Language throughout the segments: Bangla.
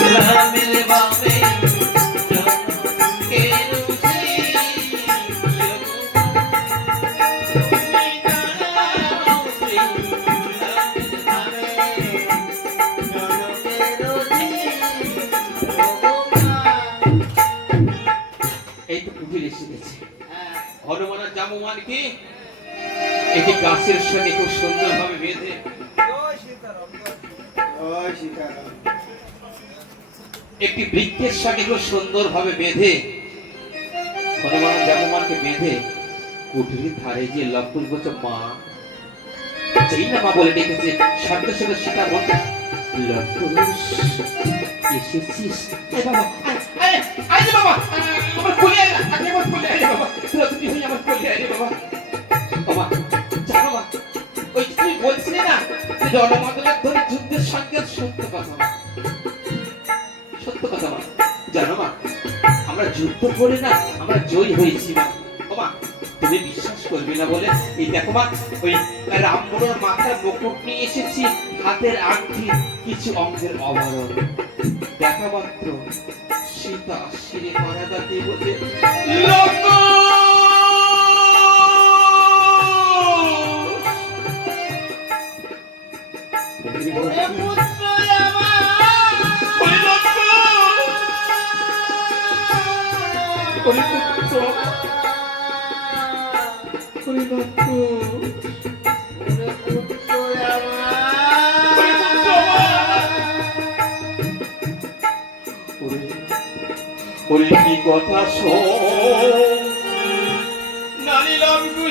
রামের বামে হনুমানের জামুমানকে একটি গাছের সঙ্গে খুব সুন্দর ভাবে বেঁধে একটি বৃক্ষের সঙ্গে খুব সুন্দর ভাবে বেঁধে হনুমান জামুমানকে বেঁধে কুটির ধারে যে লক্ষণ বলছে মা, যেই না মা বলে ডেকেছে সঙ্গে সঙ্গে সীতা বলছে লক্ষণ এসেছিস বাবা, আরে বাবা আমার কোলে আয়, আগে আমার কোলে আয় বাবা, তুই হই আমার কোলে আয় বাবা। বাবা জানো মা, ওই তুই বলছিলি না যে রণমণ্ডলের ধরে যুদ্ধের সঙ্গে সত্য কথা মা, সত্য কথা মা। জানো মা, আমরা যুদ্ধ করে না আমরা জয়ী হয়েছি মা। বাবা তুমি বিশ্বাস করবে না বলে এই দেখো মা, ওই রামবনের মাথার মুকুট নিয়ে এসেছি, হাতের আংটি, কিছু অঙ্গের আভরণ। দেখা মাত্র সীতা শিরে মারা দিয়ে বলছে ওরে কি কথা শোন নারী লঙ্কু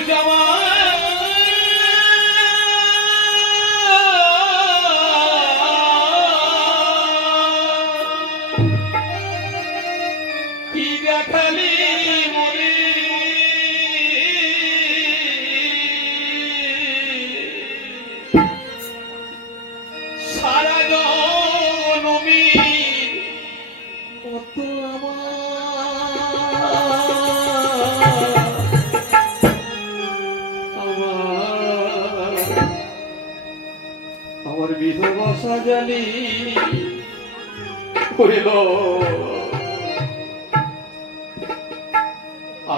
কি দেখালি মনে সারা জনমী কত আমার বিধবা সাজালি করিল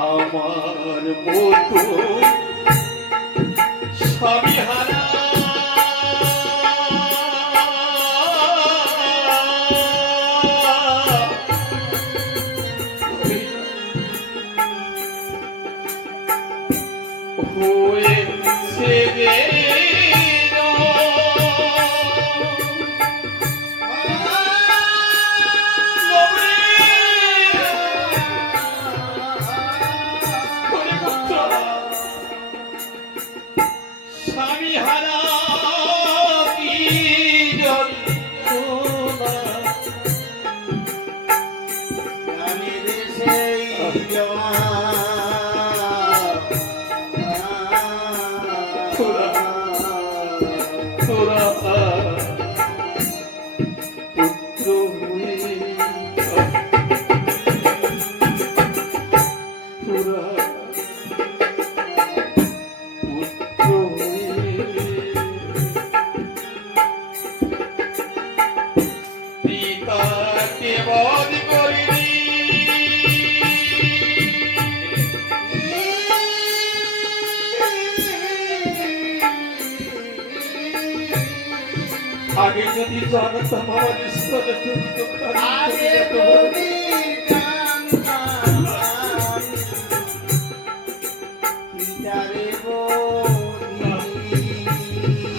আমার মতো স্বামী হারা হয়েছে রে স্বামী হারা কি তোরা পুত্র হয়ে তোরা পুত্র হয়ে পিতাকে বধ করিনি আগে যদি জানতাম আমার স্তরে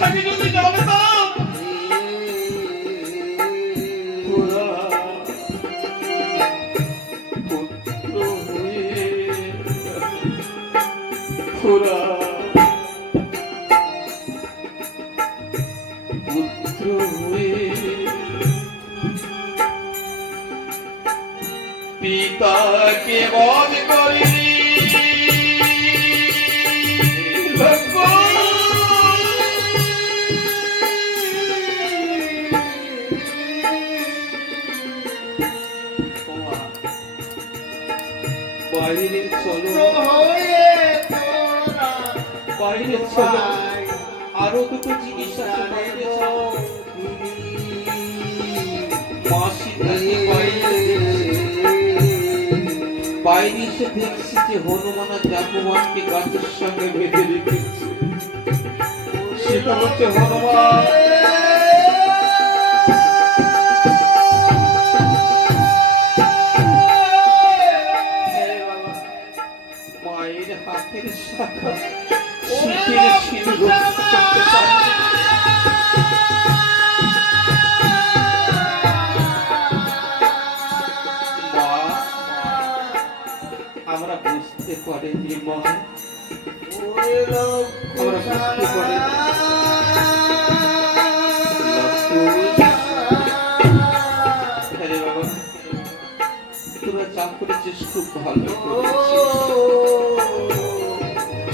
আগে যদি জানতাম তোরা পুত্র হয়ে তোরা পুত্র হয়ে পিতাকে বধ করিনি বাইরে চলো বাইরে চলো, আরো দুটো জিনিস আছে বাইরে চলো। মা সীতা বাইরে এসে দেখছি যে হনুমান আর জাম্বুবানকে গাছের সঙ্গে বেঁধে রেখেছে। সেটা হচ্ছে হনুমান। মায়ের হাতের শাখা শীতের সিঁদুর রক্ষা করতে পারে। আমরা বুঝতে পারিনি মা, আমরা বুঝতে পারিনি। বাবা তোরা যা করেছিস খুব ভালো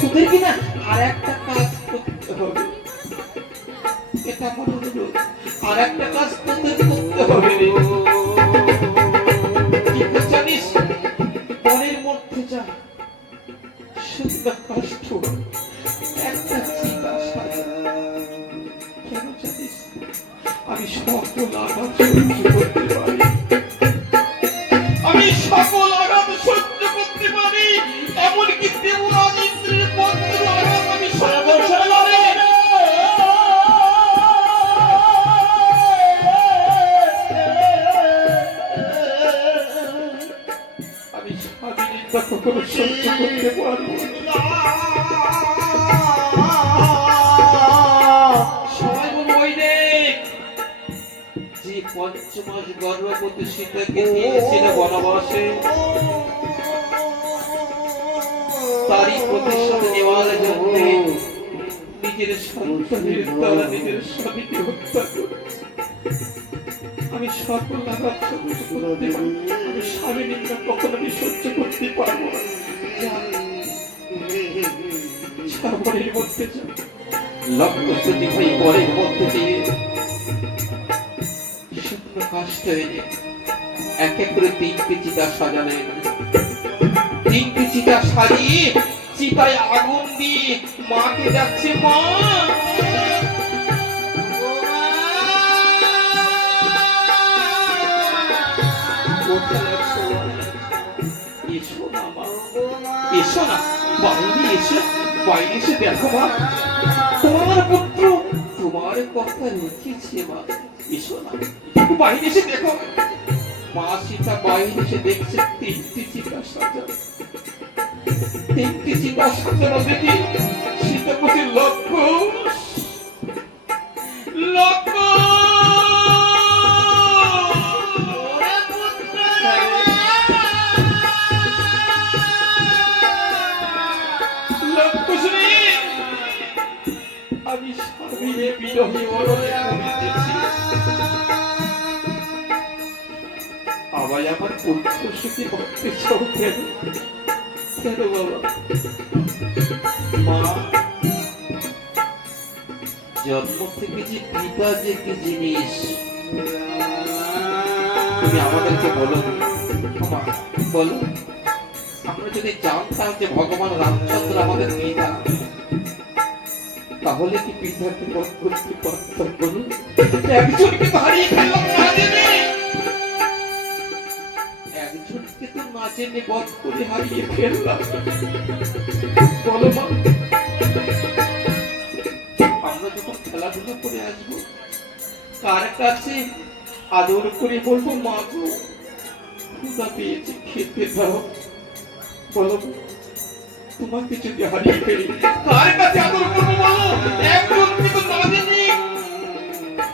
তোদের কিনা আর একটা কাজ করতে হবে। এটা আমার অনুরোধ, আর একটা কাজ তোদের করতে হবে। জানিস মনের মধ্যে যা সুন্দর কষ্ট একটা চিন্তা কেন জানিস আমি সকল আঘাত সহ্য করতে পারি। আমি সকল আঘাত সহ্য করতে পারি, এমনকি দেবরাজ ইন্দ্রের পত্র আঘাত আমি সহ্য করতে পারি। আমি স্বাধীনতা কখনো সহ্য করতে পারবো না। সবাই বলবো ওই দেখ যে ৫ মাস গর্ভবতী সীতাকে দিয়েছিল বনবাসে, তারই প্রতিশোধ নেওয়ার জন্য নিজের সন্তানের দ্বারা নিজের স্বামীকে হত্যা করেছে। আমি সকল আঘাত সহ্য করতে পারি, আমি স্বামী নিন্দা কখনো আমি সহ্য করতে পারবো না। পরের মধ্যে লক্ষ্য প্রতি ভাই পরের মধ্যে দিয়ে শুকনো কাষ্ট এনে এক এক করে ৩টি চিতা সাজালেন। ৩টি চিতা সাজিয়ে চিতায় আগুন দিয়ে মাকে যাচ্ছে, মা এসো না মা, এসো না বাইরে এসে, বাইরে এসে দেখো মা তোমার পুত্র তোমার কথা লিখেছে। মা এসো না বাইরে এসে দেখো। মা সীতা বাইরে এসে দেখছে ৩টি চিতা সাজানো। ৩টি চিতা সাজানো দেখি সীতা বলছে লক্ষ্য লক্ষ্য আমি স্বামীরে বিরহী মরণে মরিতেছি। আবার আমার পুত্র সুখী করতে চাও কেন? কেন বাবা? মা জন্ম থেকে যে পিতা যে কি জিনিস তুমি আমাদেরকে বলো, বলো। আমরা যদি জানতাম যে ভগবান রামচন্দ্র আমাদের পিতা, তাহলে কি পিতাকে বধ করতে পারতাম? বলুন, একজনকে তো হারিয়ে ফেললাম না জেনে, একজনকে তো না জেনে বধ করে হারিয়ে ফেললাম। বলো মা, আমরা যখন খেলাধুলা করে আসবো কার কাছে আদর করে বলবো মা গো ক্ষুধা পেয়েছে খেতে দাও? বলো তোমাকে যদি হারিয়ে ফেলি কার কাছে আদর করবো? বলো, একজনকে তো না জেনে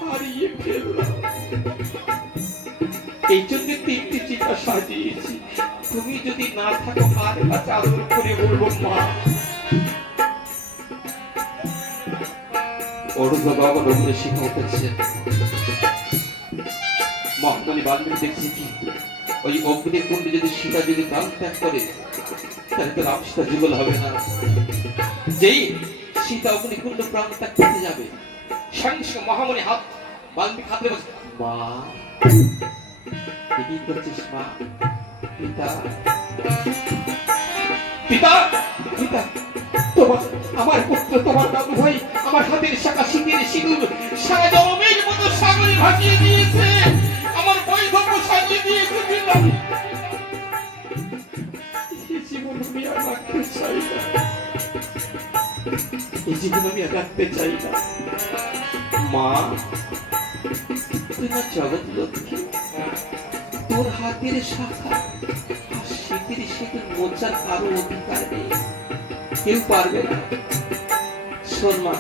হারিয়ে ফেললাম। এই জন্য ৩টি চিতা সাজিয়েছি। তুমি যদি না থাকো কার কাছে আদর করে বলবো মা? অরুণ বাবা রঘুরে শিখা উঠেছে। মহাত্মানি বাল্মীকি দেখছি কি ওই অগ্নিকুণ্ডে যদি সীতা যদি প্রাণ ত্যাগ করে তাহলে তো রাম সীতা যুগল হবে না। যেই সীতা অগ্নিকুণ্ড প্রাণ ত্যাগ করতে যাবে সঙ্গে সঙ্গে মহামণি হাত বাল্মীকি হাতে বসে, মা কি করছিস মা? পিতা পিতা পিতা তোমার আমার পুত্র তোমার দাদু ভাই আমার হাতের শাখা শীতের সিঁদুর সারা জনমের মতো সাগরে ভাসিয়ে দিয়েছে, আমার বৈধব্য সাজিয়ে দিয়েছে। পিতা জীবন আমি আর রাখতে চাই না। মা, তুই না জগৎ লক্ষ্মী, তোর হাতের শাখা আর শীতের শীতের মোচার কারো অধিকার নেই, কেউ পারবে না। শোন মা,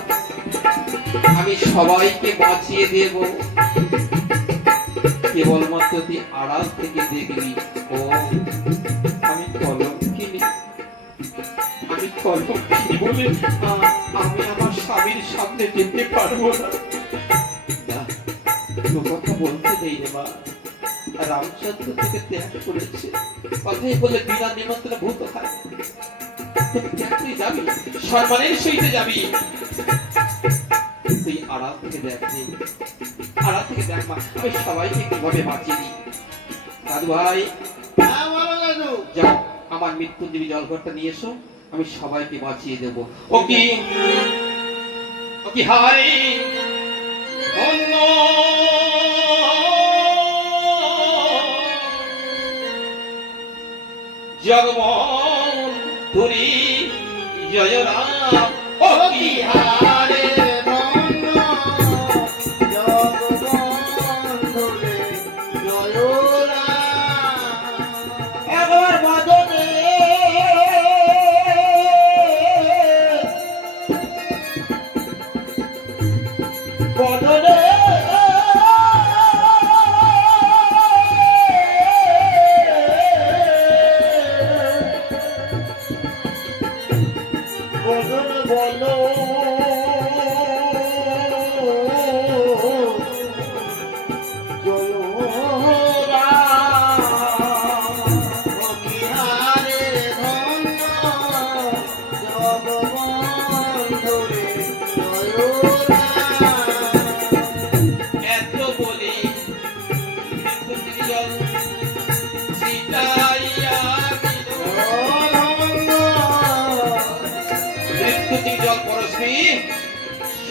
আমি সবাইকে বাঁচিয়ে দেব, কেবলমাত্র তুই আড়াল থেকে দেখবি ও আমি কলঙ্কিনী, আমি কলঙ্কিনী বলে আমি আমার স্বামীর সামনে যেতে পারবো না। কথা বলতে নেই রে মা, রামচন্দ্র থেকে ত্যাগ করেছে, কথাই বলে বিনা নিমন্ত্রণে ভূত হয়। তুই যাবি, সম্মানের সহিত যাবি, তুই আড়াল থেকে দেখ, আড়াল থেকে দেখ মা, আমি সবাইকে কিভাবে বাঁচিয়ে দিই। দাদু ভাই, যাও আমার মৃত্যুঞ্জীবী জলঘরটা নিয়ে এসো, আমি সবাইকে বাঁচিয়ে দেবো। ও কি হারে অন্য জগমন ধরি জয় রাম। ও কি হারে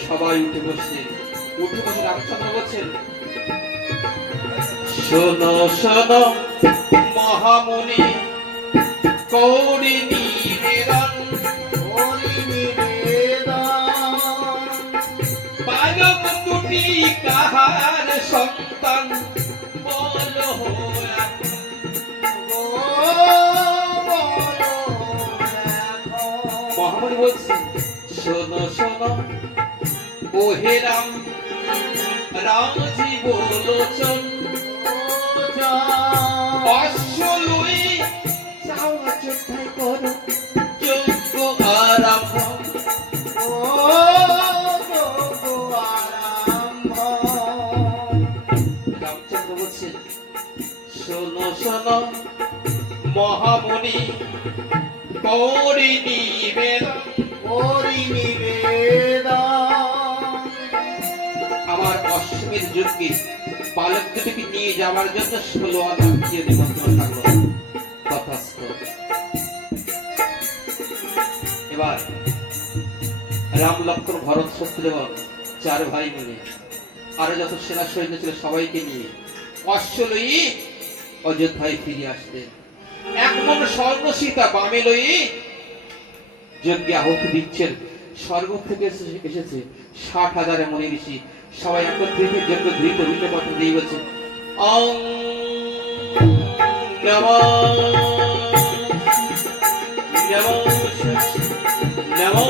সবাই উঠে বসে রামচন্দ্র বলছেন, শোনো শোনো মহামুনি কৌরি নিবেদন, বালক দুটি কাহার সন্তান বলো। মহামুনি বলছেন, শোনো শোনো ওহে রাম রামজীব লোচন, অশ্বলই যাও অযোধ্যায় করো যজ্ঞ আরম্ভ। রামচন্দ্র বলছেন, শোনো শোনো মহামুনি কৌরি নিবেদন, আমার অশ্বমেধ যজ্ঞে বালক দুটিকে নিয়ে যাওয়ার জন্য 16 আত্মীয় নিমন্ত্রণ থাকলো। তথাস্থ। এবার রাম লক্ষ্মণ ভরত শত্রুঘ্ন 4 ভাই মিলে আরো যত সেনা সৈন্য ছিল সবাইকে নিয়ে অশ্বলই অযোধ্যায় ফিরে আসলেন। এক মন স্বর্ণ সীতা বামে লই যজ্ঞে আহুতি দিচ্ছেন। স্বর্গ থেকে এসেছে 60,000 মনি ঋষি, সবাই একত্রিত যজ্ঞ ধৃত হইতে পত্র দিয়ে বলছে, ওং নমো নমো নমো